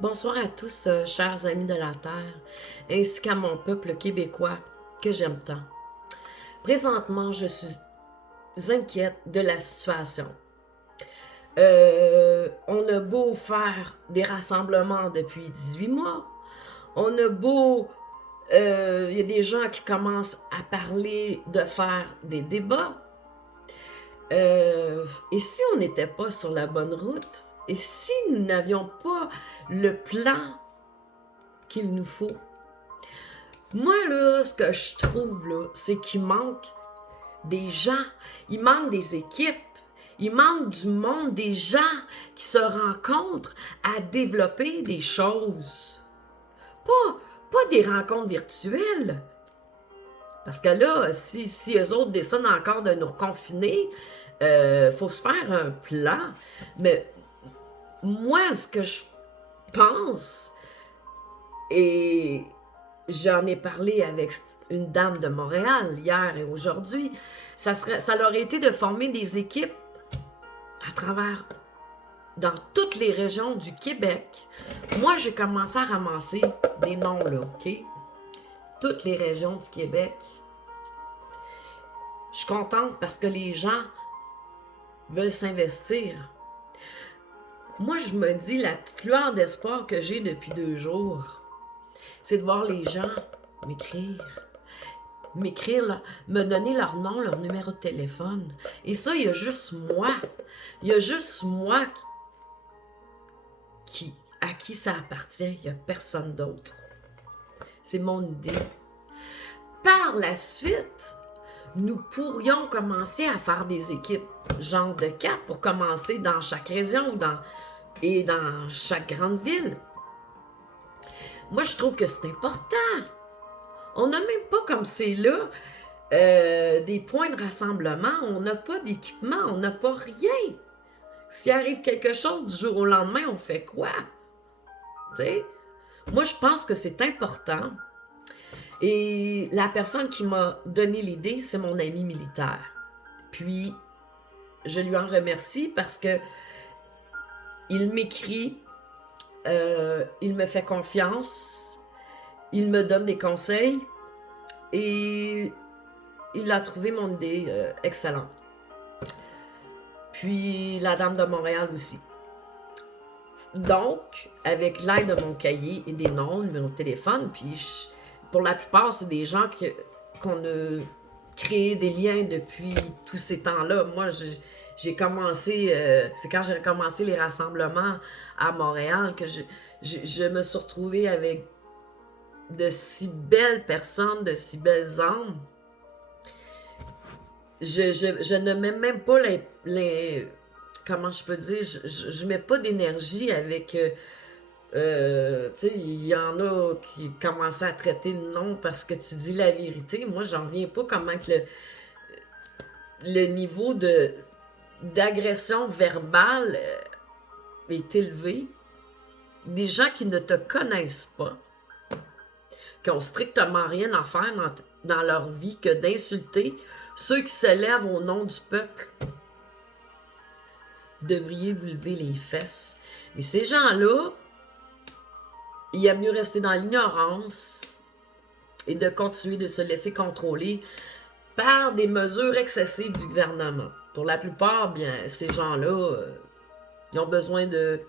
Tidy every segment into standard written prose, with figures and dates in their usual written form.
Bonsoir à tous, chers amis de la Terre, ainsi qu'à mon peuple québécois que j'aime tant. Présentement, je suis inquiète de la situation. On a beau faire des rassemblements depuis 18 mois, on a beau... Il y a des gens qui commencent à parler de faire des débats. Et si on n'était pas sur la bonne route? Et si nous n'avions pas le plan qu'il nous faut? Moi, là, ce que je trouve, là, c'est qu'il manque des gens, il manque des équipes, il manque du monde, des gens qui se rencontrent à développer des choses. Pas des rencontres virtuelles. Parce que là, si eux autres décident encore de nous reconfiner, faut se faire un plan. Mais moi, ce que je pense, et j'en ai parlé avec une dame de Montréal hier et aujourd'hui, ça leur été de former des équipes à travers, dans toutes les régions du Québec. Moi, j'ai commencé à ramasser des noms, là, OK? Toutes les régions du Québec. Je suis contente parce que les gens veulent s'investir. Moi, je me dis, la petite lueur d'espoir que j'ai depuis 2 jours, c'est de voir les gens m'écrire, me donner leur nom, leur numéro de téléphone. Et ça, il y a juste moi. Il y a juste moi à qui ça appartient. Il n'y a personne d'autre. C'est mon idée. Par la suite, nous pourrions commencer à faire des équipes, genre de 4 pour commencer dans chaque région et dans chaque grande ville. Moi, je trouve que c'est important. On n'a même pas comme c'est là des points de rassemblement. On n'a pas d'équipement, on n'a pas rien. S'il arrive quelque chose du jour au lendemain, on fait quoi? T'sais? Moi, je pense que c'est important. Et la personne qui m'a donné l'idée, c'est mon ami militaire. Puis, je lui en remercie parce que il m'écrit, il me fait confiance, il me donne des conseils et il a trouvé mon idée excellente. Puis, la dame de Montréal aussi. Donc, avec l'aide de mon cahier et des noms, numéro de téléphone, puis pour la plupart, c'est des gens qu'on a créé des liens depuis tous ces temps-là. Moi, j'ai commencé, c'est quand j'ai commencé les rassemblements à Montréal que je me suis retrouvée avec de si belles personnes, de si belles âmes. Je ne mets même pas comment je peux dire, je mets pas d'énergie avec, tu sais, il y en a qui commencent à traiter le nom parce que tu dis la vérité. Moi, j'en reviens pas comment que le niveau d'agression verbale est élevé. Des gens qui ne te connaissent pas, qui ont strictement rien à faire dans leur vie que d'insulter ceux qui se lèvent au nom du peuple. Devriez vous lever les fesses. Mais ces gens-là, il aime mieux rester dans l'ignorance et de continuer de se laisser contrôler par des mesures excessives du gouvernement. Pour la plupart, bien, ces gens-là, ils ont besoin de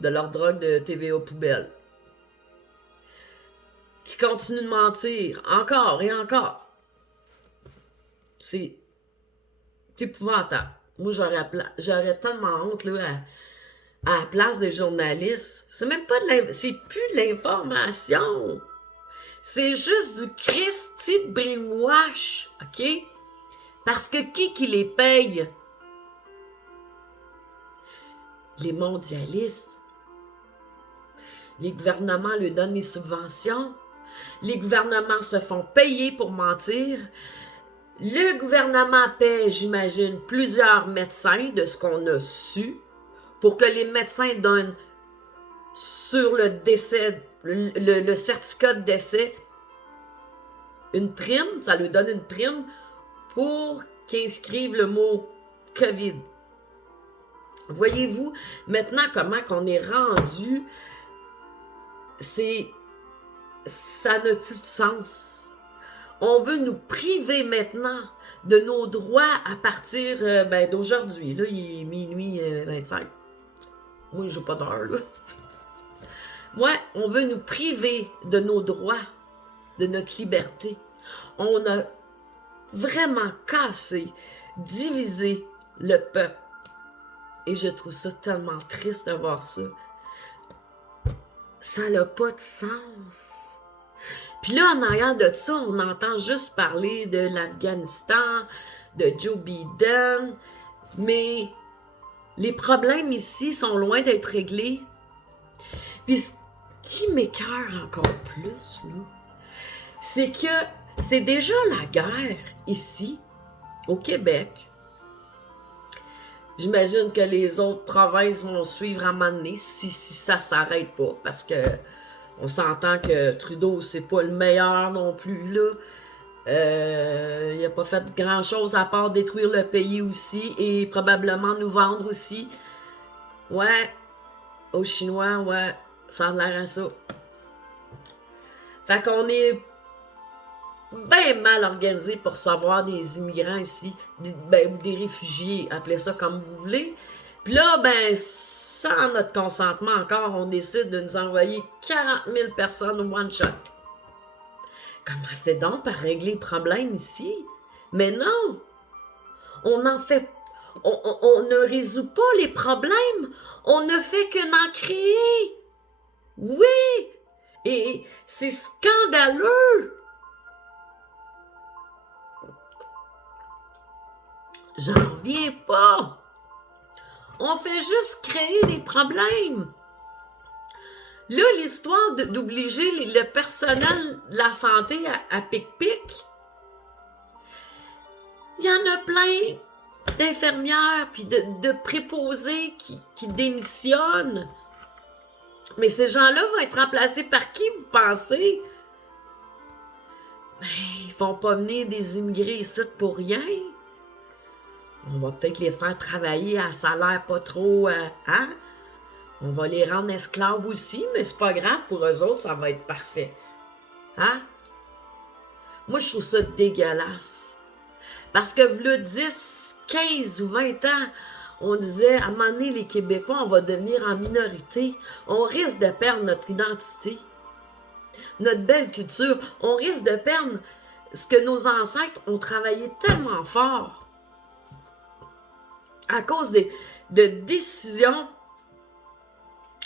leur drogue de TVA poubelle. Qui continuent de mentir encore et encore. C'est épouvantable. Moi, j'aurais tellement honte là, à la place des journalistes. C'est même pas c'est plus de l'information. C'est juste du Christy de brainwash, OK? Parce que qui les paye? Les mondialistes. Les gouvernements lui donnent les subventions. Les gouvernements se font payer pour mentir. Le gouvernement paie, j'imagine, plusieurs médecins de ce qu'on a su pour que les médecins donnent sur le décès, le certificat de décès, une prime, ça lui donne une prime pour qu'ils inscrivent le mot COVID. Voyez-vous maintenant comment qu'on est rendu, ça n'a plus de sens. On veut nous priver maintenant de nos droits à partir d'aujourd'hui. Là, il est minuit 25. Moi, je n'ai pas d'heure, là. Ouais, on veut nous priver de nos droits, de notre liberté. On a vraiment cassé, divisé le peuple. Et je trouve ça tellement triste de voir ça. Ça n'a pas de sens. Puis là, en arrière de ça, on entend juste parler de l'Afghanistan, de Joe Biden, mais les problèmes ici sont loin d'être réglés. Puis ce qui m'écoeure encore plus, là, c'est que c'est déjà la guerre ici, au Québec. J'imagine que les autres provinces vont suivre à un moment donné si ça s'arrête pas, parce que on s'entend que Trudeau, c'est pas le meilleur non plus, là. Il n'a pas fait grand-chose à part détruire le pays aussi et probablement nous vendre aussi. Ouais, aux Chinois, ouais, ça a l'air à ça. Fait qu'on est bien mal organisé pour recevoir des immigrants ici, ou des réfugiés, appelez ça comme vous voulez. Puis là, sans notre consentement encore, on décide de nous envoyer 40 000 personnes one shot. Commencez donc par régler le problème ici. Mais non, on ne résout pas les problèmes, on ne fait que n'en créer. Oui, et c'est scandaleux. J'en reviens pas. On fait juste créer des problèmes. Là, l'histoire d'obliger le personnel de la santé à pic-pic, il y en a plein d'infirmières puis de préposés qui démissionnent. Mais ces gens-là vont être remplacés par qui, vous pensez? Ils font pas venir des immigrés ici pour rien. On va peut-être les faire travailler à salaire pas trop, hein? On va les rendre esclaves aussi, mais c'est pas grave, pour eux autres, ça va être parfait. Hein? Moi, je trouve ça dégueulasse. Parce que là, 10, 15 ou 20 ans, on disait, à un moment donné, les Québécois, on va devenir en minorité. On risque de perdre notre identité, notre belle culture. On risque de perdre ce que nos ancêtres ont travaillé tellement fort à cause de décisions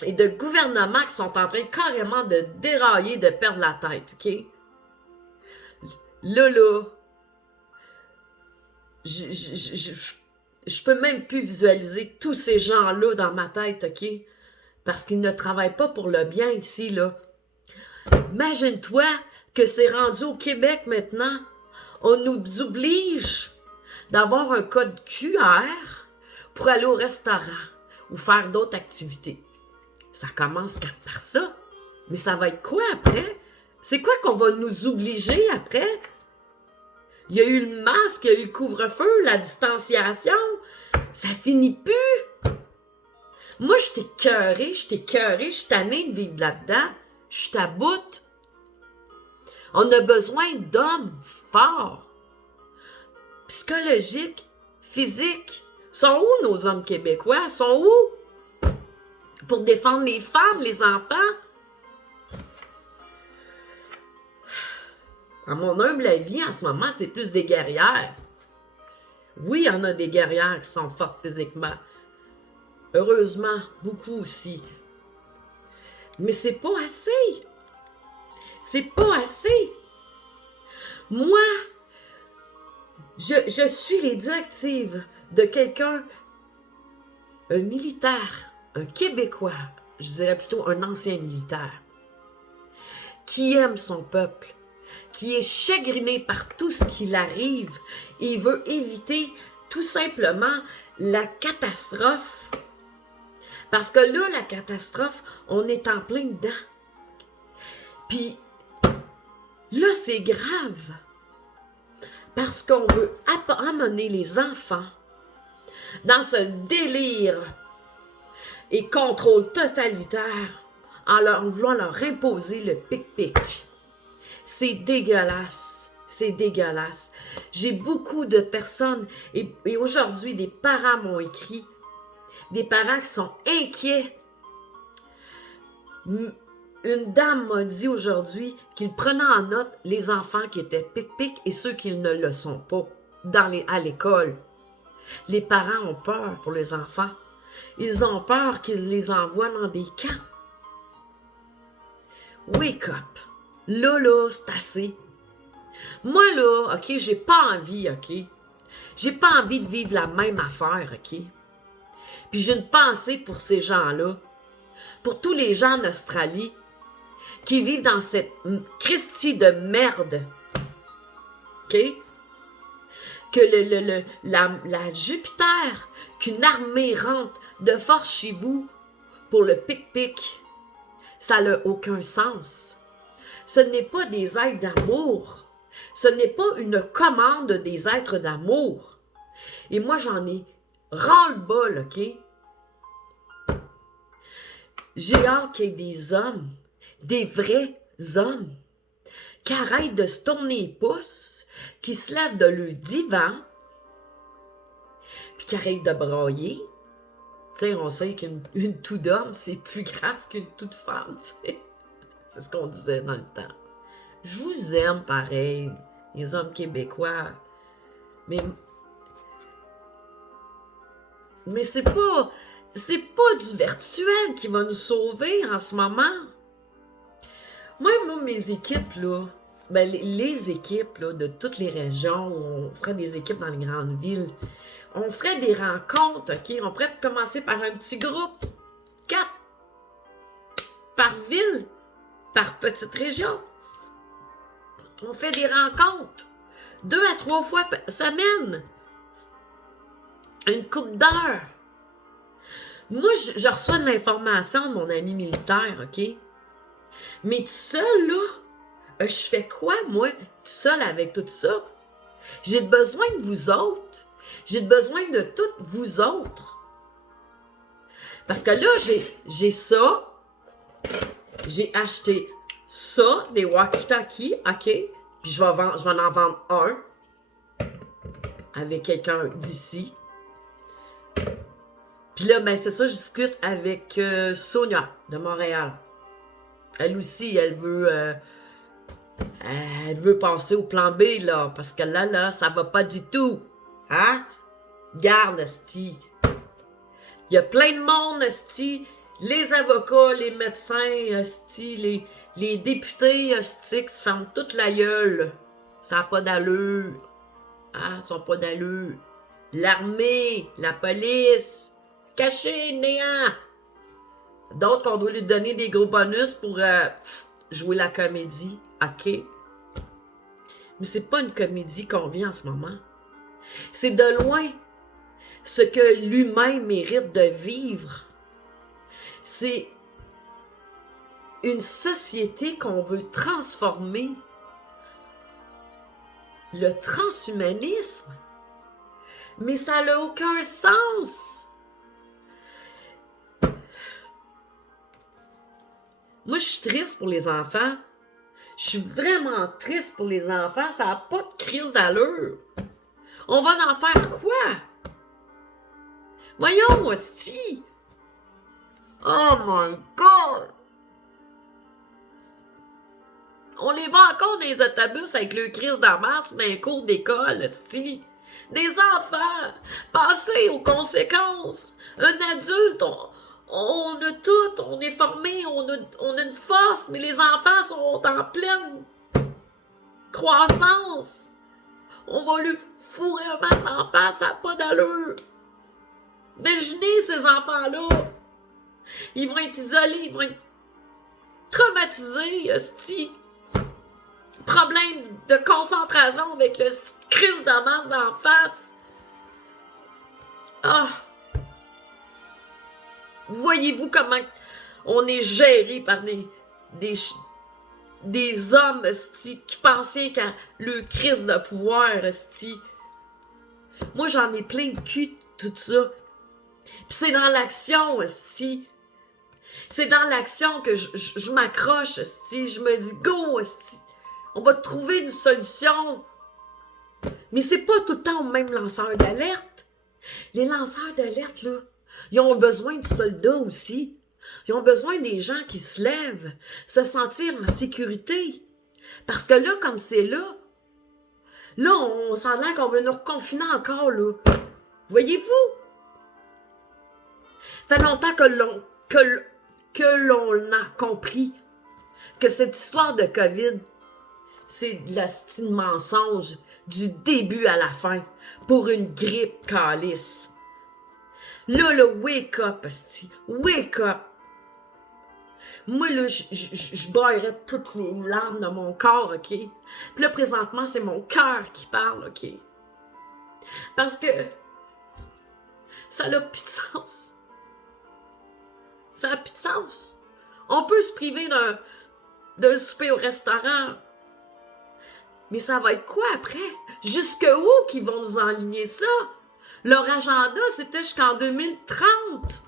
et de gouvernements qui sont en train carrément de dérailler, de perdre la tête, OK? Là, je peux même plus visualiser tous ces gens-là dans ma tête, OK? Parce qu'ils ne travaillent pas pour le bien ici, là. Imagine-toi que c'est rendu au Québec maintenant. On nous oblige d'avoir un code QR pour aller au restaurant ou faire d'autres activités. Ça commence par ça. Mais ça va être quoi après? C'est quoi qu'on va nous obliger après? Il y a eu le masque, il y a eu le couvre-feu, la distanciation. Ça finit plus. Moi, je t'ai écœurée, je suis tannée de vivre là-dedans. Je suis à bout. On a besoin d'hommes forts, psychologiques, physiques. Sont où nos hommes québécois? Sont où? Pour défendre les femmes, les enfants? À mon humble avis, en ce moment, c'est plus des guerrières. Oui, il y en a des guerrières qui sont fortes physiquement. Heureusement, beaucoup aussi. Mais c'est pas assez. C'est pas assez. Moi, je suis les directives de quelqu'un, un militaire, un Québécois, je dirais plutôt un ancien militaire, qui aime son peuple, qui est chagriné par tout ce qui l'arrive et veut éviter tout simplement la catastrophe. Parce que là, la catastrophe, on est en plein dedans. Puis là, c'est grave. Parce qu'on veut amener les enfants dans ce délire et contrôle totalitaire en voulant leur imposer le pic-pic. C'est dégueulasse. C'est dégueulasse. J'ai beaucoup de personnes, et aujourd'hui, des parents m'ont écrit, des parents qui sont inquiets. Une dame m'a dit aujourd'hui qu'il prenait en note les enfants qui étaient pic-pic et ceux qui ne le sont pas à l'école. Les parents ont peur pour les enfants. Ils ont peur qu'ils les envoient dans des camps. Wake up! Là, c'est assez. Moi, là, OK, j'ai pas envie, OK? J'ai pas envie de vivre la même affaire, OK? Puis j'ai une pensée pour ces gens-là, pour tous les gens en Australie qui vivent dans cette Christie de merde, OK? Que la Jupiter, qu'une armée rentre de force chez vous pour le pic-pic, ça n'a aucun sens. Ce n'est pas des êtres d'amour. Ce n'est pas une commande des êtres d'amour. Et moi, j'en ai ras-le-bol, OK? J'ai hâte qu'il y ait des hommes, des vrais hommes, qui arrêtent de se tourner les pouces, qui se lèvent de leur divan, puis qui arrêtent de brailler. Tu sais, on sait qu'une toux d'homme, c'est plus grave qu'une toux de femme, tu sais. C'est ce qu'on disait dans le temps. Je vous aime pareil, les hommes québécois. Mais c'est pas du virtuel qui va nous sauver en ce moment. Moi, mes équipes, là, ben, les équipes là, de toutes les régions, où on ferait des équipes dans les grandes villes, on ferait des rencontres, OK? On pourrait commencer par un petit groupe, 4 par ville, par petite région. On fait des rencontres 2 à 3 fois par semaine. Une couple d'heures. Moi, je reçois de l'information de mon ami militaire, OK? Mais tout seul, là, je fais quoi, moi, tout seul avec tout ça? J'ai besoin de vous autres. J'ai besoin de toutes vous autres. Parce que là, j'ai ça. J'ai acheté ça, des walkie-talkies, OK? Puis je vais en vendre un avec quelqu'un d'ici. Puis là, ben c'est ça, je discute avec Sonia de Montréal. Elle aussi, elle veut passer au plan B, là, parce que là, ça va pas du tout. Hein? Garde, esti. Il y a plein de monde, esti. Les avocats, les médecins, esti, les députés, esti, qui se ferment toute la gueule. Ça n'a pas d'allure. Hein? Ça n'a pas d'allure. L'armée, la police, caché, néant. D'autres qu'on doit lui donner des gros bonus pour jouer la comédie. OK? Mais c'est pas une comédie qu'on vit en ce moment. C'est de loin ce que l'humain mérite de vivre. C'est une société qu'on veut transformer. Le transhumanisme. Mais ça n'a aucun sens. Moi, je suis triste pour les enfants. Je suis vraiment triste pour les enfants. Ça n'a pas de crise d'allure. On va en faire quoi? Voyons, hostie! Oh my God! On les voit encore dans les autobus avec le crise d'amasse dans les cours d'école, hostie! Des enfants! Passez aux conséquences! Un adulte, on a tout, on est formé, on a une force, mais les enfants sont en pleine croissance. On va lui fourrer un mal en face, ça n'a pas d'allure. Imaginez ces enfants-là. Ils vont être isolés, ils vont être traumatisés, hostie. Problème de concentration avec le crise de masse d'en face. Ah! Voyez-vous comment on est géré par des hommes, hostie, qui pensaient qu'à le crise de pouvoir, hostie. Moi, j'en ai plein de cul, tout ça. Puis c'est dans l'action, esti. C'est dans l'action que je m'accroche, esti. Je me dis, go, esti. On va trouver une solution. Mais c'est pas tout le temps au même lanceur d'alerte. Les lanceurs d'alerte, là, ils ont besoin de soldats aussi. Ils ont besoin des gens qui se lèvent, se sentir en sécurité. Parce que là, comme c'est là, on sent l'air qu'on veut nous reconfiner encore, là. Voyez-vous? Ça fait longtemps que l'on a compris que cette histoire de COVID, c'est de la style mensonge du début à la fin pour une grippe calice. Là, le wake up, wake up. Moi, là, je braillerais toutes les larmes de mon corps, OK? Puis là, présentement, c'est mon cœur qui parle, OK? Parce que ça n'a plus de sens. Ça n'a plus de sens. On peut se priver d'un souper au restaurant. Mais ça va être quoi après? Jusque où qu'ils vont nous enligner ça? Leur agenda, c'était jusqu'en 2030.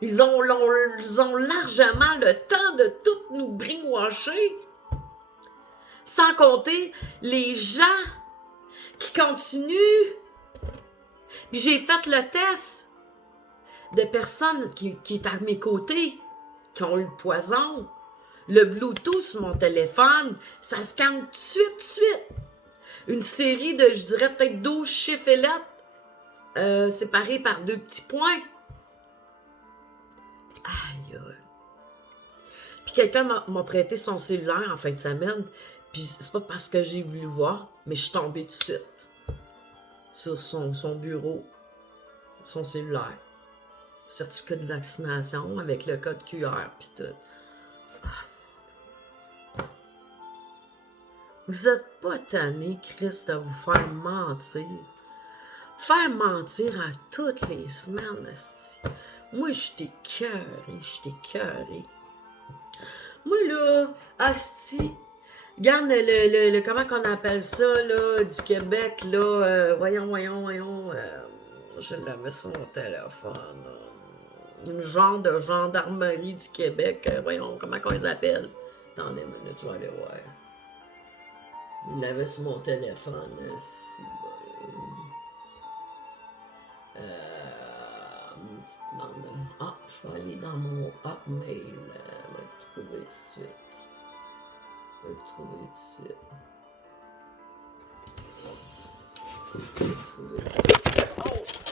Ils ont largement le temps de tout nous brainwasher. Sans compter les gens qui continuent. Puis j'ai fait le test de personnes qui est à mes côtés, qui ont eu le poison. Le Bluetooth sur mon téléphone, ça scanne tout de suite. Une série de, je dirais, peut-être 12 chiffres et lettres séparés par 2 petits points. Aïe, aïe. Puis quelqu'un m'a prêté son cellulaire en fin de semaine, puis c'est pas parce que j'ai voulu voir, mais je suis tombée tout de suite sur son bureau, son cellulaire. Certificat de vaccination avec le code QR, puis tout. Vous êtes pas tanné, Christ, de vous faire mentir. Faire mentir à toutes les semaines, asti. Moi, je t'écœuré. Moi, là, asti, regarde le comment qu'on appelle ça, là, du Québec, là, voyons, je l'avais sur mon téléphone, une genre de gendarmerie du Québec, voyons, comment qu'on les appelle. Attendez une minute, je vais aller voir. Je l'avais sur mon téléphone, si, une petite bande. Ah, je vais aller dans mon Hotmail. Je vais le trouver tout de suite.